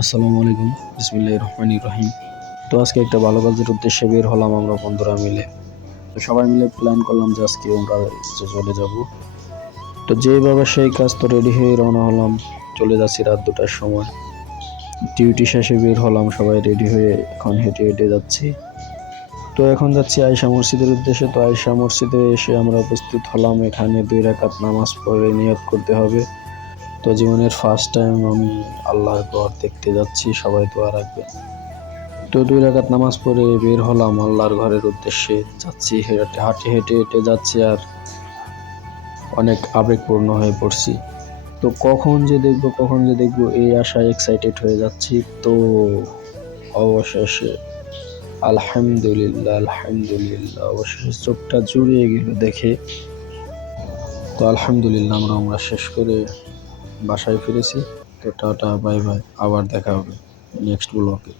আসসালামু আলাইকুম। বিসমিল্লাহির রহমানির রহিম। তো আজকে একটা ভালো কাজের উদ্দেশ্যে বের হলাম আমরা বন্ধুরা মিলে। তো সবাই মিলে প্ল্যান করলাম যে আজকে আমরা চলে যাব। তো যেভাবে সেই কাজ, তো রেডি হয়ে রওনা হলাম। চলে যাচ্ছি রাত 2টার সময়। ডিউটি শেষে বের হলাম সবাই রেডি হয়ে, এখন হেঁটে হেঁটে যাচ্ছি। তো এখন যাচ্ছি আয়েশা মসজিদের উদ্দেশ্যে। তো আয়েশা মসজিদে এসে আমরা উপস্থিত হলাম। এখানে 2 রাকাত নামাজ পড়ে নিয়ত করতে হবে। তো জীবনের ফার্স্ট টাইম আমি আল্লাহর ঘর দেখতে যাচ্ছি, সবাই দোয়া রাখবেন। তো 2 রাকাত নামাজ পড়ে বের হলাম আল্লাহর ঘরের উদ্দেশ্যে। যাচ্ছি, হেঁটে হেঁটে হেঁটে যাচ্ছি, আর অনেক আবেগপূর্ণ হয়ে পড়ছি। তো কখন যে দেখবো এই আশায় এক্সাইটেড হয়ে যাচ্ছি। তো অবশেষে আলহামদুলিল্লাহ আলহামদুলিল্লাহ অবশেষে চোখটা জুড়িয়ে গেল দেখে। তো আলহামদুলিল্লাহ আমরা শেষ করে বাসায় ফিরেছি। তো টাটা, বাই বাই, আবার দেখা হবে নেক্সট ব্লগে।